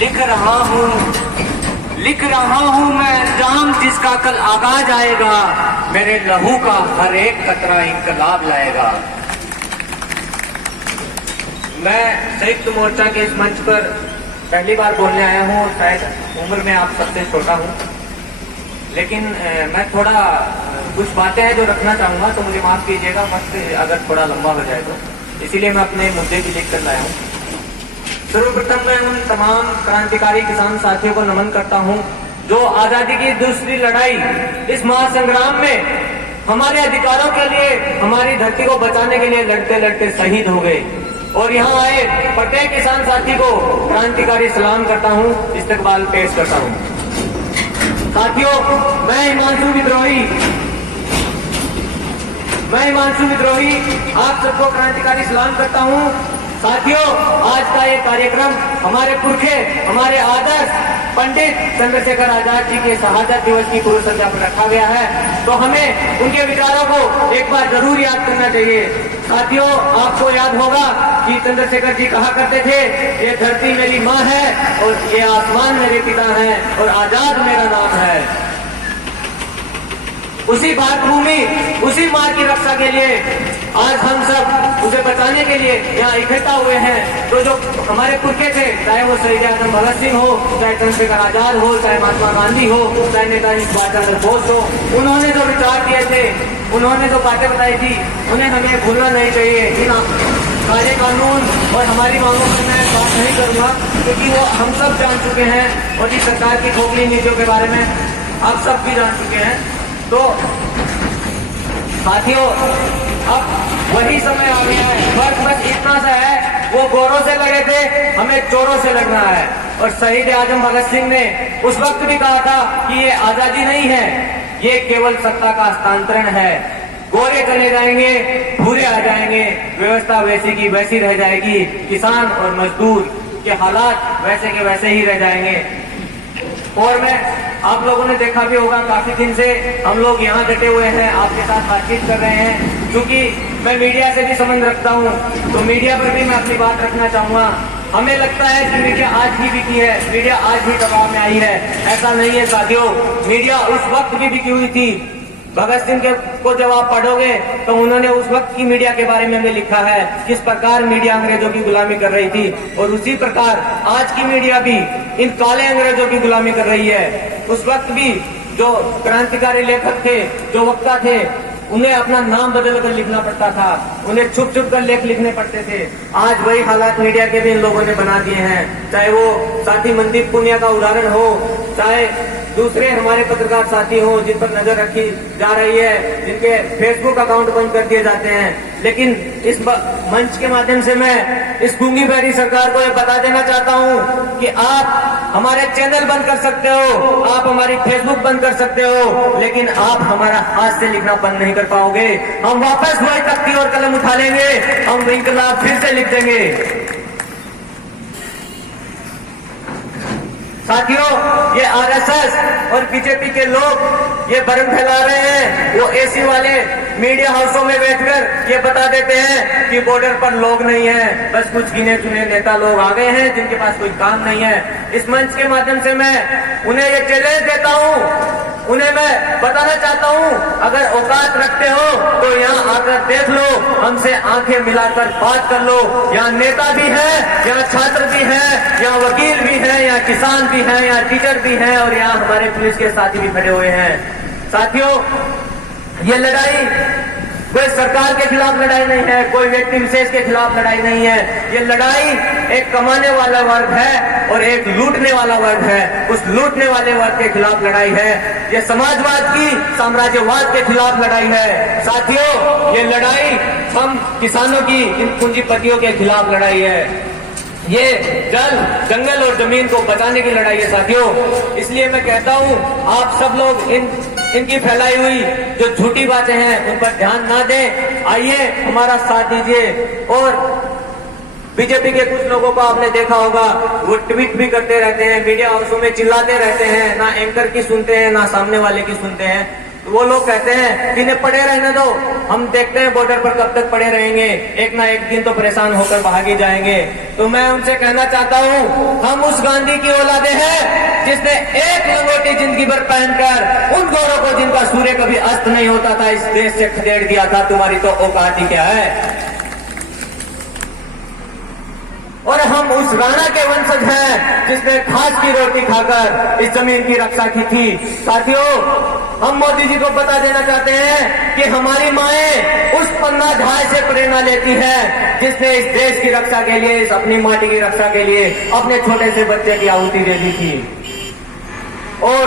लिख रहा हूँ मैं जाम जिसका कल आगाज आएगा, मेरे लहू का हर एक कतरा इंकलाब लाएगा। मैं संयुक्त मोर्चा के इस मंच पर पहली बार बोलने आया हूँ। शायद उम्र में आप सबसे छोटा हूँ, लेकिन मैं थोड़ा कुछ बातें हैं जो रखना चाहूंगा, तो मुझे माफ कीजिएगा वक्त अगर थोड़ा लंबा हो जाए तो, इसीलिए मैं अपने मुद्दे की लिख कर लाया हूँ। सर्वप्रथम मैं उन तमाम क्रांतिकारी किसान साथियों को नमन करता हूं जो आजादी की दूसरी लड़ाई, इस महासंग्राम में हमारे अधिकारों के लिए, हमारी धरती को बचाने के लिए लड़ते लड़ते शहीद हो गए। और यहाँ आए प्रत्येक किसान साथी को क्रांतिकारी सलाम करता हूं, इस्तकबाल पेश करता हूं। साथियों, मैं हिमांशु विद्रोही आप सबको क्रांतिकारी सलाम करता हूं। साथियों, आज का ये कार्यक्रम हमारे पुरखे, हमारे आदर्श पंडित चंद्रशेखर आजाद जी के शहादत दिवस की पूर्व संध्या पर रखा गया है, तो हमें उनके विचारों को एक बार जरूर याद करना चाहिए। साथियों, आपको याद होगा कि चंद्रशेखर जी कहा करते थे, ये धरती मेरी माँ है और ये आसमान मेरे पिता है और आजाद मेरा नाम है। उसी मातृभूमि, उसी माँ की रक्षा के लिए आज हम सब उसे बचाने के लिए यहाँ इकट्ठा हुए हैं। तो जो हमारे पुरखे थे, चाहे वो शहीद आजम भगत सिंह हो, चाहे चंद्रशेखर आजाद हो, चाहे महात्मा गांधी हो, चाहे नेताजी सुभाष चंद्र बोस हो, उन्होंने जो विचार दिए थे, उन्होंने जो बातें बताई थी, उन्हें हमें भूलना नहीं चाहिए। इन काले कानून और हमारी मांगों पर मैं बात नहीं करूंगा, क्योंकि वो हम सब जान चुके हैं और इस सरकार की खोखली नीतियों के बारे में आप सब भी जान चुके हैं। तो साथियों, अब वही समय आ गया है। फर्क बस इतना सा है, वो गोरों से लड़े थे, हमें चोरों से लड़ना है। और शहीद आजम भगत सिंह ने उस वक्त भी कहा था कि ये आजादी नहीं है, ये केवल सत्ता का हस्तांतरण है। गोरे चले जाएंगे, भूरे आ जाएंगे, व्यवस्था वैसी की वैसी रह जाएगी, किसान और मजदूर के हालात वैसे के वैसे ही रह जाएंगे। और मैं, आप लोगों ने देखा भी होगा, काफी दिन से हम लोग यहाँ डटे हुए हैं, आपके साथ बातचीत कर रहे हैं। क्योंकि मैं मीडिया से भी संबंध रखता हूँ, तो मीडिया पर भी मैं अपनी बात रखना चाहूंगा। हमें लगता है कि मीडिया आज भी बिकी है, मीडिया आज भी दबाव में आई है। ऐसा नहीं है साथियों, मीडिया उस वक्त भी बिकी हुई थी। भगत सिंह को जब आप पढ़ोगे तो उन्होंने उस वक्त की मीडिया के बारे में लिखा है, किस प्रकार मीडिया अंग्रेजों की गुलामी कर रही थी, और उसी प्रकार आज की मीडिया भी इन काले अंग्रेजों की गुलामी कर रही है। उस वक्त भी जो क्रांतिकारी लेखक थे, जो वक्ता थे, उन्हें अपना नाम बदल कर लिखना पड़ता था, उन्हें छुप छुप कर लेख लिखने पड़ते थे। आज वही हालात मीडिया के भी इन लोगों ने बना दिए हैं। चाहे वो साथी मनदीप पुनिया का उदाहरण हो, चाहे दूसरे हमारे पत्रकार साथी हो जिन पर नजर रखी जा रही है, जिनके फेसबुक अकाउंट बंद कर दिए जाते हैं। लेकिन इस मंच के माध्यम से मैं इस गूंगी बहरी सरकार को ये बता देना चाहता हूँ कि आप हमारे चैनल बंद कर सकते हो, आप हमारी फेसबुक बंद कर सकते हो, लेकिन आप हमारा हाथ से लिखना बंद नहीं कर पाओगे। हम वापस वही तख्ती और कलम उठा लेंगे, हम इंकलाब फिर से लिख देंगे। साथियों, ये आरएसएस और बीजेपी के लोग ये भ्रम फैला रहे हैं। वो एसी वाले मीडिया हाउसों में बैठकर ये बता देते हैं कि बॉर्डर पर लोग नहीं है, बस कुछ गिने चुने नेता लोग आ गए हैं जिनके पास कोई काम नहीं है। इस मंच के माध्यम से मैं उन्हें ये चैलेंज देता हूँ, उन्हें मैं बताना चाहता हूँ, अगर औकात रखते हो तो यहाँ आकर देख लो, हमसे आंखें मिलाकर बात कर लो। यहाँ नेता भी है, यहाँ छात्र भी है, यहाँ वकील भी है, यहाँ किसान भी है, यहाँ टीचर भी है, और यहाँ हमारे पुलिस के साथी भी खड़े हुए हैं। साथियों, ये लड़ाई कोई सरकार के खिलाफ लड़ाई नहीं है, कोई व्यक्ति विशेष के खिलाफ लड़ाई नहीं है। ये लड़ाई एक कमाने वाला वर्ग है और एक लूटने वाला वर्ग है। उस लूटने वाले वर्ग के खिलाफ लड़ाई है। ये समाजवाद की, साम्राज्यवाद के खिलाफ लड़ाई है। साथियों, ये लड़ाई हम किसानों की, इन पूंजीपतियों के खिलाफ लड़ाई है। ये जल, जंगल और जमीन को बचाने की लड़ाई है साथियों। इसलिए मैं कहता हूँ, आप सब लोग इनकी फैलाई हुई जो झूठी बातें हैं उन पर ध्यान ना दें, आइए हमारा साथ दीजिए। और बीजेपी के कुछ लोगों को आपने देखा होगा, वो ट्वीट भी करते रहते हैं, मीडिया हाउसों में चिल्लाते रहते हैं, ना एंकर की सुनते हैं ना सामने वाले की सुनते हैं। वो लोग कहते हैं कि इन्हें पड़े रहने दो, हम देखते हैं बॉर्डर पर कब तक पड़े रहेंगे, एक ना एक दिन तो परेशान होकर भागे जाएंगे। तो मैं उनसे कहना चाहता हूँ, हम उस गांधी की औलादे हैं जिसने एक लंगोटी जिंदगी भर पहनकर उन गौरों को जिनका सूर्य कभी अस्त नहीं होता था इस देश से खदेड़ दिया था। तुम्हारी तो औकात ही क्या है। और हम उस राणा के वंशज हैं जिसने घास की रोटी खाकर इस जमीन की रक्षा की थी। साथियों, हम मोदी जी को बता देना चाहते हैं कि हमारी माएं उस पन्ना झाय से प्रेरणा लेती हैं जिसने इस देश की रक्षा के लिए, इस अपनी माटी की रक्षा के लिए अपने छोटे से बच्चे की आहुति दे दी थी। और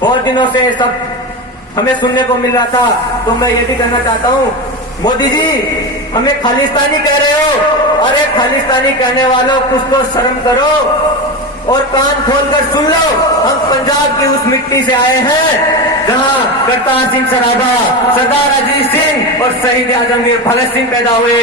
बहुत दिनों से सब हमें सुनने को मिल रहा था, तो मैं ये भी कहना चाहता हूँ, मोदी जी हमें खालिस्तानी कह रहे हो। अरे खालिस्तानी कहने वालों, कुछ तो शर्म करो और कान खोलकर सुन लो। हम पंजाब की उस मिट्टी से आए हैं जहां करतार सिंह सराभा, सरदार अजीत सिंह और शहीद आजम वीर भगत सिंह पैदा हुए।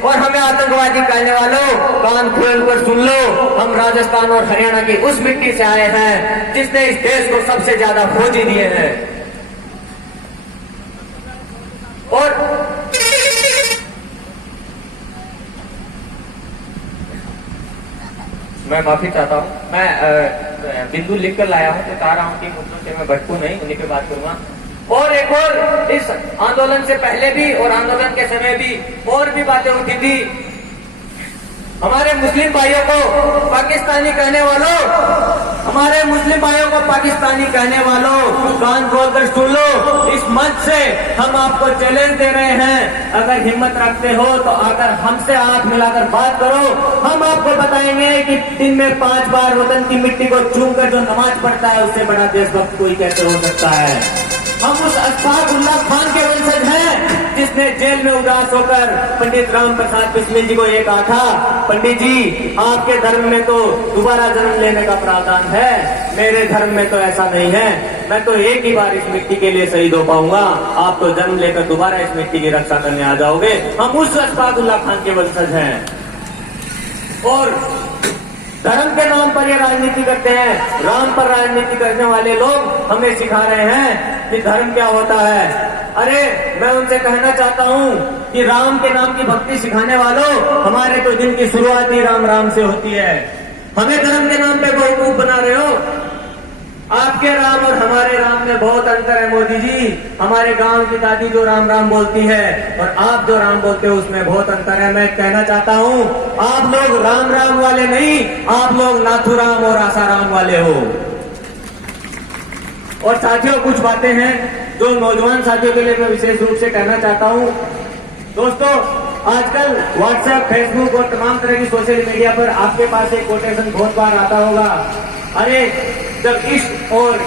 और हमें आतंकवादी कहने वालों, कान खोलकर सुन लो, हम राजस्थान और हरियाणा की उस मिट्टी से आए हैं जिसने इस देश को सबसे ज्यादा फौजी दिए हैं। और मैं माफी चाहता हूँ, मैं बिंदु लिख कर लाया हूँ, तो चाह रहा हूँ कि मुद्दों से मैं भटकूं नहीं, उन्हीं पे बात करूंगा। और एक और, इस आंदोलन से पहले भी और आंदोलन के समय भी और भी बातें उठी थी। हमारे मुस्लिम भाइयों को पाकिस्तानी कहने वालों, हमारे मुस्लिम भाइयों को पाकिस्तानी कहने वालों, कान खोलकर सुन लो। इस मंच से हम आपको चैलेंज दे रहे हैं, अगर हिम्मत रखते हो तो आकर हमसे हाथ मिलाकर बात करो। हम आपको बताएंगे कि दिन में 5 बार वतन की मिट्टी को चूमकर जो नमाज पढ़ता है उससे बड़ा देशभक्त कोई कैसे हो सकता है। हम उस अशफाक उल्लाह खान के वंशज हैं जिसने जेल में उदास होकर पंडित राम प्रसाद बिस्मिल जी को ये कहा था, पंडित जी आपके धर्म में तो दोबारा जन्म लेने का प्रावधान है, मेरे धर्म में तो ऐसा नहीं है, मैं तो एक ही बार इस मिट्टी के लिए शहीद हो पाऊंगा, आप तो जन्म लेकर दोबारा इस मिट्टी की रक्षा करने आ जाओगे। हम उस अशफाक उल्लाह खान के वंशज हैं। और धर्म के नाम पर ये राजनीति करते हैं, राम पर राजनीति करने वाले लोग हमें सिखा रहे हैं कि धर्म क्या होता है। अरे मैं उनसे कहना चाहता हूँ कि राम के नाम की भक्ति सिखाने वालों, हमारे तो दिन की शुरुआत ही राम राम से होती है, हमें धर्म के नाम पे बेवकूफ बना रहे हो। आपके राम और हमारे राम में बहुत अंतर है मोदी जी। हमारे गांव की दादी जो राम राम बोलती है और आप जो राम बोलते हो उसमें बहुत अंतर है। मैं कहना चाहता हूँ, आप लोग राम राम वाले नहीं, आप लोग नाथुराम और आसाराम वाले हो। और साथियों, कुछ बातें हैं जो नौजवान साथियों के लिए मैं विशेष रूप से कहना चाहता हूँ। दोस्तों, आजकल व्हाट्सएप, फेसबुक और तमाम तरह की सोशल मीडिया पर आपके पास एक कोटेशन बहुत बार आता होगा, अरे जब इश्क और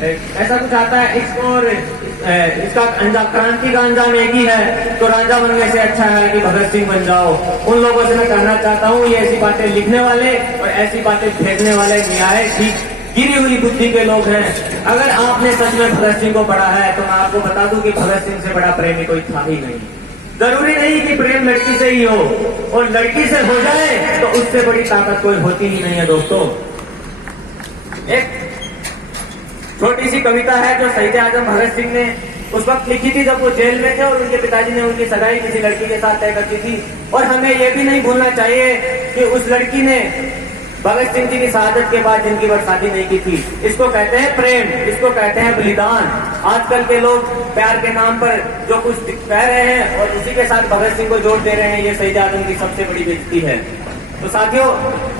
ऐसा कुछ आता है, इश्क और इसका अंजाम, क्रांति का अंजाम एक ही है, तो राजा बनने से अच्छा है कि भगत सिंह बन जाओ। उन लोगों से मैं कहना चाहता हूँ, ये ऐसी बातें लिखने वाले और ऐसी बातें फेंकने वाले न्याय ठीक गिरी हुई बुद्धि के लोग हैं। अगर आपने सच में भगत सिंह को पढ़ा है तो मैं आपको बता दूं कि भगत सिंह से बड़ा प्रेमी कोई था ही नहीं। जरूरी नहीं कि प्रेम लड़की से ही हो, और लड़की से हो जाए तो उससे बड़ी ताकत कोई होती ही नहीं है। दोस्तों, एक छोटी सी कविता है जो शहीद आजम भगत सिंह ने उस वक्त लिखी थी जब वो जेल में थे और उनके पिताजी ने उनकी सगाई किसी लड़की के साथ तय कर दी थी। और हमें ये भी नहीं भूलना चाहिए कि उस लड़की ने भगत सिंह जी की शहादत के बाद जिनकी बार शादी नहीं की थी। इसको कहते हैं प्रेम, इसको कहते हैं बलिदान। आजकल के लोग प्यार के नाम पर जो कुछ कह रहे हैं और उसी के साथ भगत सिंह को जोड़ दे रहे हैं, ये शहीद आजम की सबसे बड़ी बेइज्जती है। तो साथियों,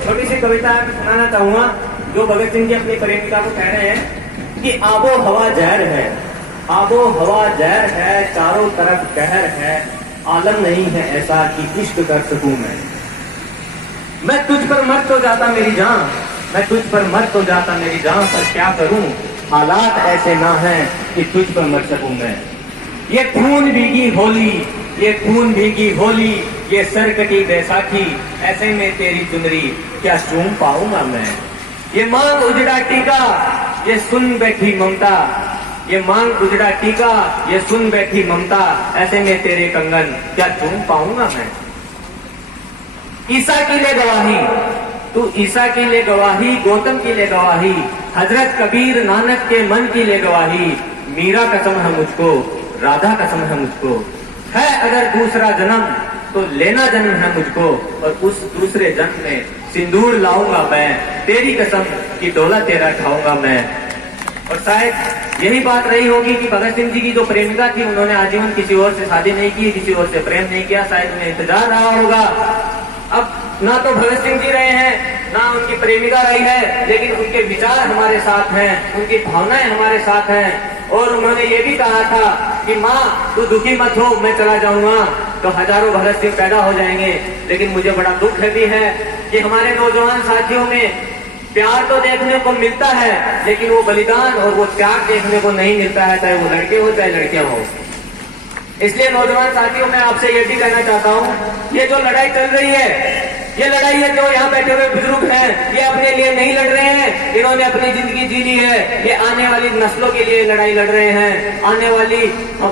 छोटी सी कविता सुनाना चाहूंगा जो भगत सिंह जी अपनी प्रेमिका को कह रहे हैं कि आबो हवा जहर है, आबो हवा जहर है, चारों तरफ कहर है, आलम नहीं है ऐसा कि इश्क कर सकूं मैं तुझ पर मर तो जाता मेरी जान, मैं तुझ पर मर तो जाता मेरी जान, पर क्या करूं हालात ऐसे ना हैं कि तुझ पर मर सकूं मैं। ये खून भीगी होली, ये खून भीगी होली, ये सरकटी बैसाखी, ऐसे में तेरी चुनरी क्या चूम पाऊंगा मैं। ये मांग उजड़ा टीका, ये सुन बैठी ममता, ये मांग उजड़ा टीका, ये सुन बैठी ममता, ऐसे में तेरे कंगन क्या चूम पाऊंगा मैं। ईसा की ले गवाही, तू ईसा की ले गवाही, गौतम की ले गवाही, हजरत कबीर नानक के मन की ले गवाही, मीरा कसम है मुझको, राधा कसम है मुझको, है अगर दूसरा जन्म तो लेना जन्म है मुझको, और उस दूसरे जन्म में सिंदूर लाऊंगा मैं, तेरी कसम की डोला तेरा खाऊंगा मैं। और शायद यही बात रही होगी कि भगत सिंह जी की जो प्रेमिका थी, उन्होंने आजीवन किसी और से शादी नहीं की, किसी और से प्रेम नहीं किया, शायद उन्हें इंतजार रहा होगा। अब ना तो भगत सिंह जी रहे हैं, ना उनकी प्रेमिका रही है, लेकिन उनके विचार हमारे साथ हैं, उनकी भावनाएं हमारे साथ हैं। और उन्होंने ये भी कहा था कि माँ तू दुखी मत हो, मैं चला जाऊंगा तो हजारों भगत सिंह पैदा हो जाएंगे। लेकिन मुझे बड़ा दुख भी है कि हमारे नौजवान साथियों में प्यार तो देखने को मिलता है, लेकिन वो बलिदान और वो त्याग देखने को नहीं मिलता है, चाहे वो लड़के हो चाहे लड़कियां हो। इसलिए नौजवान साथियों मैं आपसे ये भी कहना चाहता हूँ, ये जो लड़ाई चल रही है, ये लड़ाई है जो यहाँ बैठे हुए बुजुर्ग हैं, ये अपने लिए नहीं लड़ रहे हैं, इन्होंने अपनी जिंदगी जी ली है, ये आने वाली नस्लों के लिए लड़ाई लड़ रहे हैं, आने वाली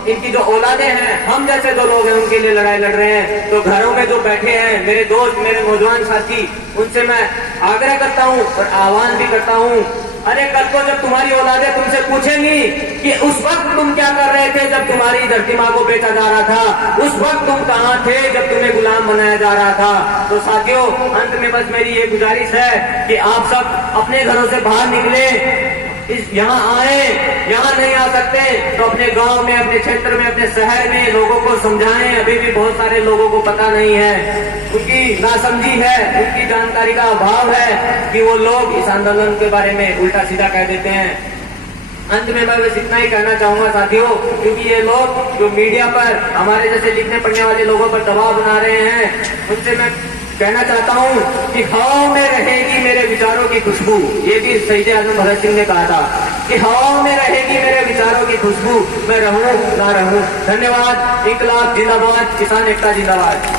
इनकी जो औलादे हैं, हम जैसे जो लोग हैं उनके लिए लड़ाई लड़ रहे हैं। तो घरों में जो बैठे हैं मेरे दोस्त, मेरे नौजवान साथी, उनसे मैं आग्रह करता हूँ और आह्वान भी करता हूँ, अरे कल को जब तुम्हारी औलादे तुमसे पूछेंगी कि उस वक्त तुम क्या कर रहे थे जब तुम्हारी धरती माँ को बेचा जा रहा था, उस वक्त तुम कहाँ थे जब तुम्हें गुलाम बनाया जा रहा था। तो साथियों, अंत में बस मेरी ये गुजारिश है कि आप सब अपने घरों से बाहर निकले, यहाँ आए, यहाँ नहीं आ सकते तो अपने गांव में, अपने क्षेत्र में, अपने शहर में लोगों को समझाएं। अभी भी बहुत सारे लोगों को पता नहीं है, उनकी नासमझी है, उनकी जानकारी का अभाव है कि वो लोग इस आंदोलन के बारे में उल्टा सीधा कह देते हैं। अंत में मैं बस इतना ही कहना चाहूंगा साथियों, क्योंकि ये लोग जो मीडिया पर हमारे जैसे लिखने पढ़ने वाले लोगों पर दबाव बना रहे हैं, उनसे मैं कहना चाहता हूँ कि हवा में रहेगी मेरे विचारों की खुशबू। ये भी शहीद आजम भगत सिंह ने कहा था कि हवा में रहेगी मेरे विचारों की खुशबू, मैं रहूं ना रहूं। धन्यवाद। इंकलाब जिंदाबाद, किसान एकता जिंदाबाद।